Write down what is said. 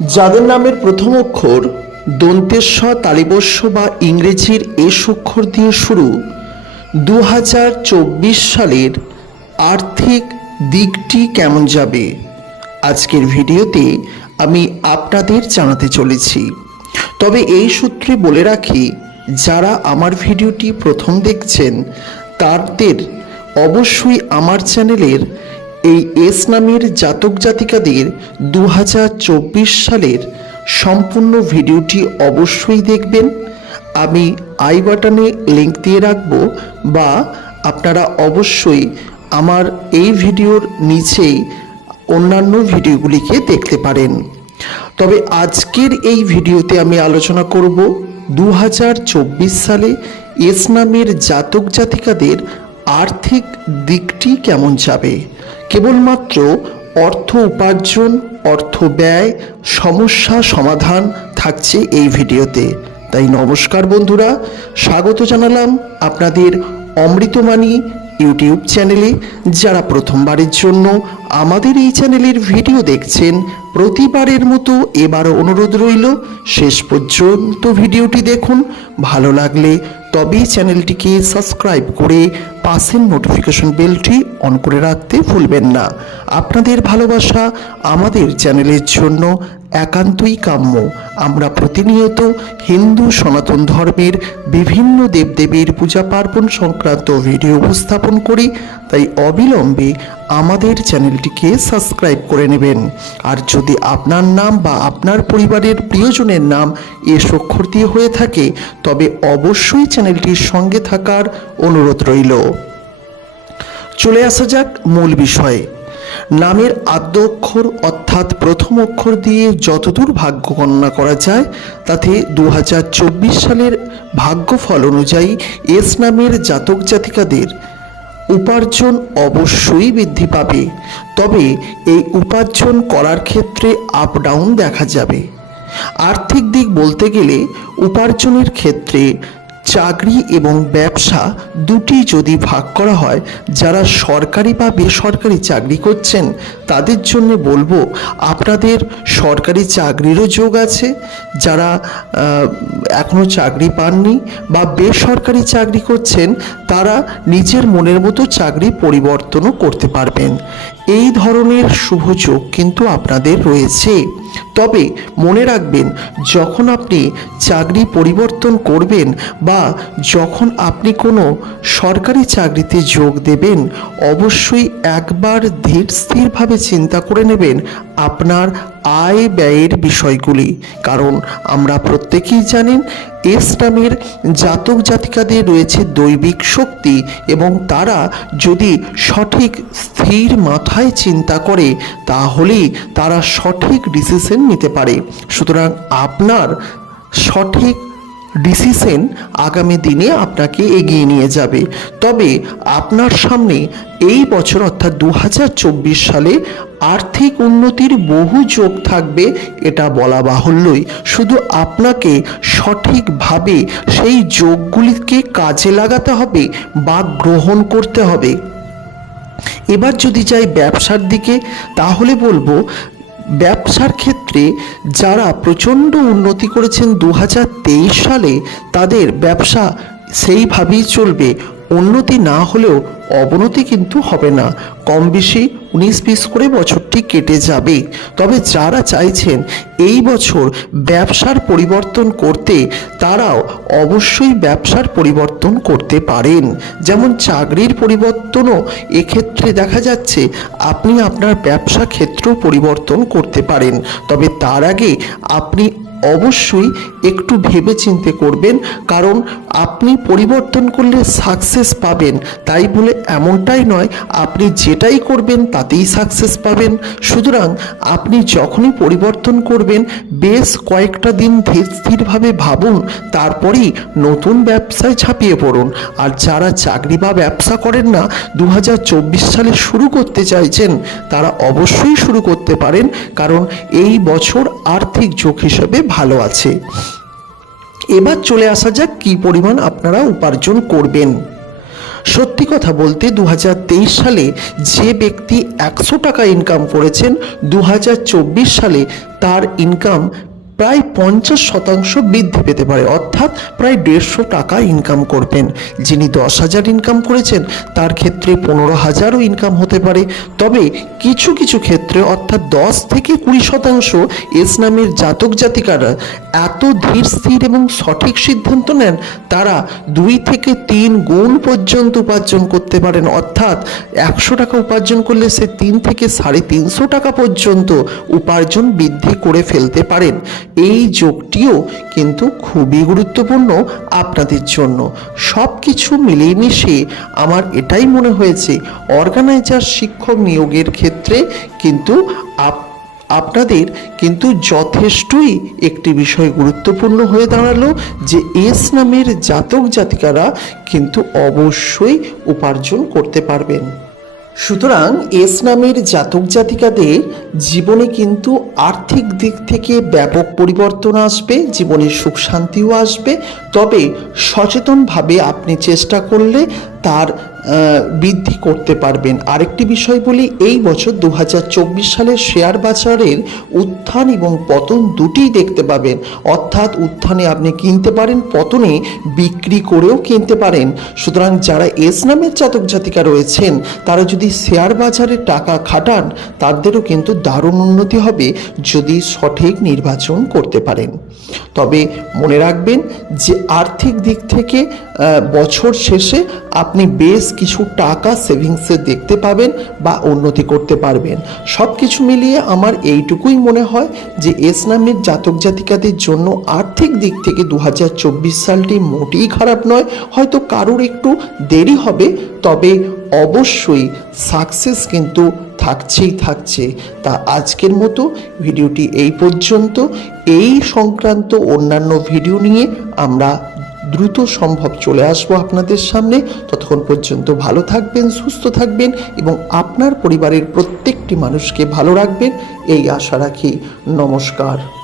যাদের নামের প্রথম অক্ষর দন্তেস্ব তালিবস্য বা ইংরেজির এস অক্ষর দিয়ে শুরু দু হাজার চব্বিশ সালের আর্থিক দিকটি কেমন যাবে? আজকের ভিডিওতে আমি আপনাদের জানাতে চলেছি। তবে এই সূত্রে বলে রাখি, যারা আমার ভিডিওটি প্রথম দেখছেন, তাদের অবশ্যই আমার চ্যানেলের এই এস নামের জাতক জাতিকাদের দু হাজার চব্বিশ সালের সম্পূর্ণ ভিডিওটি অবশ্যই দেখবেন। আমি আই বাটনে লিঙ্ক দিয়ে রাখব বা আপনারা অবশ্যই আমার এই ভিডিওর নিচেই অন্যান্য ভিডিওগুলিকে দেখতে পারেন। তবে আজকের এই ভিডিওতে আমি আলোচনা করব দু হাজার চব্বিশ সালে এস নামের জাতক জাতিকাদের আর্থিক দিকটি কেমন যাবে। কেবলমাত্র অর্থ উপার্জন, অর্থ ব্যয়, সমস্যা সমাধান থাকছে এই ভিডিওতে। তাই নমস্কার বন্ধুরা, স্বাগত জানালাম আপনাদের অমৃতমানী ইউটিউব চ্যানেলে। যারা প্রথমবারের জন্য আমাদের এই চ্যানেলের ভিডিও দেখছেন, প্রতিবারের মতো এবারও অনুরোধ রইল, শেষ পর্যন্ত ভিডিওটি দেখুন। ভালো লাগলে তবেই চ্যানেলটিকে সাবস্ক্রাইব করে পাশের নোটিফিকেশন বেলটি অন করে রাখতে ভুলবেন না। আপনাদের ভালোবাসা আমাদের চ্যানেলের জন্য একান্তই কাম্য। আমরা প্রতিনিয়ত হিন্দু, সনাতন ধর্মের বিভিন্ন দেবদেবীর পূজা পার্বণ সংক্রান্ত ভিডিও উপস্থাপন করি, তাই অবিলম্বে আমাদের চ্যানেলটিকে সাবস্ক্রাইব করে নেবেন। আর যদি আপনার নাম বা আপনার পরিবারের প্রিয়জনের নাম এ অক্ষর দিয়ে হয়ে থাকে, তবে অবশ্যই চ্যানেলটির সঙ্গে থাকার অনুরোধ রইল। চলে আসা যাক মূল বিষয়ে। নামের আদ্য অক্ষর অর্থাৎ প্রথম অক্ষর দিয়ে যতদূর ভাগ্য গণনা করা যায়, তাতে দুহাজার চব্বিশ সালের ভাগ্যফল অনুযায়ী এস নামের জাতক জাতিকাদের উপার্জন অবশ্যই বৃদ্ধি পাবে। তবে এই উপার্জন করার ক্ষেত্রে আপ ডাউন দেখা যাবে। আর্থিক দিক বলতে গেলে উপার্জনের ক্ষেত্রে চাকরি এবং ব্যবসা দুটি যদি ভাগ করা হয়, যারা সরকারি বা বেসরকারি চাকরি করছেন, তাদের জন্য বলব, আপনাদের সরকারি চাকরিরও যোগ আছে, যারা এখনও চাকরি পাননি বা বেসরকারি চাকরি করছেন, তারা নিজের মনের মতো চাকরি পরিবর্তনও করতে পারবেন। এই ধরনের শুভ যোগ কিন্তু আপনাদের রয়েছে। তবে মনে রাখবেন, যখন আপনি চাকরি পরিবর্তন করবেন বা যখন আপনি কোনো সরকারি চাকরিতে যোগ দেবেন, অবশ্যই একবার ধীর স্থিরভাবে চিন্তা করে নেবেন আপনার আয় ব্যয়ের বিষয়গুলি। কারণ আমরা প্রত্যেকেই জানেন, এস নামের জাতক জাতিকাদের রয়েছে দৈবিক শক্তি এবং তারা যদি সঠিক স্থির মাথায় চিন্তা করে, তাহলেই তারা সঠিক ডিসিশন নিতে পারে। সুতরাং আপনার সঠিক ডিসিশন আগামী দিনে আপনাকে এগিয়ে নিয়ে যাবে। তবে আপনার সামনে এই বছর অর্থাৎ দু হাজার চব্বিশ সালে আর্থিক উন্নতির বহু যোগ থাকবে এটা বলা বাহুল্যই। শুধু আপনাকে সঠিকভাবে সেই যোগগুলিকে কাজে লাগাতে হবে বা গ্রহণ করতে হবে। এবার যদি যাই ব্যবসার দিকে, তাহলে বলব ব্যবসার ক্ষেত্রে যারা প্রচণ্ড উন্নতি করেছেন দু হাজার তেইশ সালে, তাদের ব্যবসা সেইভাবেই চলবে। উন্নতি না হলেও অবনতি কিন্তু হবে না। কম বেশি উনিশ বিশ করে বছরটি কেটে যাবে। তবে যারা চাইছেন এই বছর ব্যবসার পরিবর্তন করতে, তারাও অবশ্যই ব্যবসার পরিবর্তন করতে পারেন। যেমন চাকরির পরিবর্তনও এক্ষেত্রে দেখা যাচ্ছে, আপনি আপনার ব্যবসা ক্ষেত্র পরিবর্তন করতে পারেন। তবে তার আগে আপনি অবশ্যই একটু ভেবে চিনতে করবেন, কারণ আপনি পরিবর্তন করলে সাকসেস পাবেন। তাই বলে এমনটাই নয়, আপনি যেটাই করবেন তাতেই সাকসেস পাবেন। সুতরাং আপনি যখনই পরিবর্তন করবেন, বেশ কয়েকটা দিন ধীর স্থিরভাবে ভাবুন, তারপরেই নতুন ব্যবসায় ঝাঁপিয়ে পড়ুন। আর যারা চাকরি বা ব্যবসা করেন না দু হাজার চব্বিশ সালে শুরু করতে চাইছেন, তারা অবশ্যই শুরু করতে পারেন, কারণ এই বছর আর্থিক যোগ হিসেবে ভালো আছে। এবার চলে আসা যাক কী পরিমাণ আপনারা উপার্জন করবেন। সত্যি কথা বলতে দু হাজার তেইশ সালে যে ব্যক্তি একশো টাকা ইনকাম করেছেন দু হাজার চব্বিশ সালে তার ইনকাম প্রায় পঞ্চাশ শতাংশ বৃদ্ধি পেতে পারে, অর্থাৎ প্রায় দেড়শো টাকা ইনকাম করবেন। যিনি দশ হাজার ইনকাম করেছেন, তার ক্ষেত্রে পনেরো হাজারও ইনকাম হতে পারে। তবে কিছু কিছু ক্ষেত্রে, অর্থাৎ দশ থেকে কুড়ি শতাংশ এস নামের জাতক জাতিকারা এত ধীর, স্থির এবং সঠিক সিদ্ধান্ত নেন, তারা দুই থেকে তিন গুণ পর্যন্ত উপার্জন করতে পারেন। অর্থাৎ একশো টাকা উপার্জন করলে সে তিন থেকে সাড়ে তিনশো টাকা পর্যন্ত উপার্জন বৃদ্ধি করে ফেলতে পারেন। এই যোগটিও কিন্তু খুবই গুরুত্বপূর্ণ আপনাদের জন্য। সব কিছু মিলিয়ে মিশিয়ে আমার এটাই মনে হয়েছে অর্গানাইজার শিক্ষক নিয়োগের ক্ষেত্রে কিন্তু আপ, আপনাদের কিন্তু যথেষ্টই একটি বিষয় গুরুত্বপূর্ণ হয়ে দাঁড়াল যে এস নামের জাতক জাতিকারা কিন্তু অবশ্যই উপার্জন করতে পারবেন। সুতরাং এস নামের জাতক জাতিকাদের জীবনে কিন্তু আর্থিক দিক থেকে ব্যাপক পরিবর্তন আসবে, জীবনে সুখ শান্তিও আসবে। তবে সচেতনভাবে আপনি চেষ্টা করলে তার বৃদ্ধি করতে পারবেন। আরেকটি বিষয় বলি, এই বছর দু সালের শেয়ার বাজারের উত্থান এবং পতন দুটিই দেখতে পাবেন। অর্থাৎ উত্থানে আপনি কিনতে পারেন, পতনে বিক্রি করেও কিনতে পারেন। সুতরাং যারা এস নামের জাতক জাতিকা রয়েছেন, তারা যদি শেয়ার বাজারে টাকা খাটান, তাদেরও কিন্তু দারুণ উন্নতি হবে যদি সঠিক নির্বাচন করতে পারেন। তবে মনে রাখবেন যে আর্থিক দিক থেকে বছর শেষে আপনি বেশ কিছু টাকা সেভিংসে দেখতে পাবেন বা উন্নতি করতে পারবেন। সব কিছু মিলিয়ে আমার এইটুকুই মনে হয় যে এস নামের জাতক জাতিকাদের জন্য আর্থিক দিক থেকে দু হাজার চব্বিশ সালটি মোটেই খারাপ নয়, হয়তো কারোর একটু দেরি হবে, তবে অবশ্যই সাকসেস কিন্তু থাকছেই থাকছে। তা আজকের মতো ভিডিওটি এই পর্যন্ত। এই সংক্রান্ত অন্যান্য ভিডিও নিয়ে আমরা দ্রুত সম্ভব চলে আসব আপনাদের সামনে। ততক্ষণ পর্যন্ত ভালো থাকবেন, সুস্থ থাকবেন এবং আপনার পরিবারের প্রত্যেকটি মানুষকে ভালো রাখবেন। এই আশা রাখি। নমস্কার।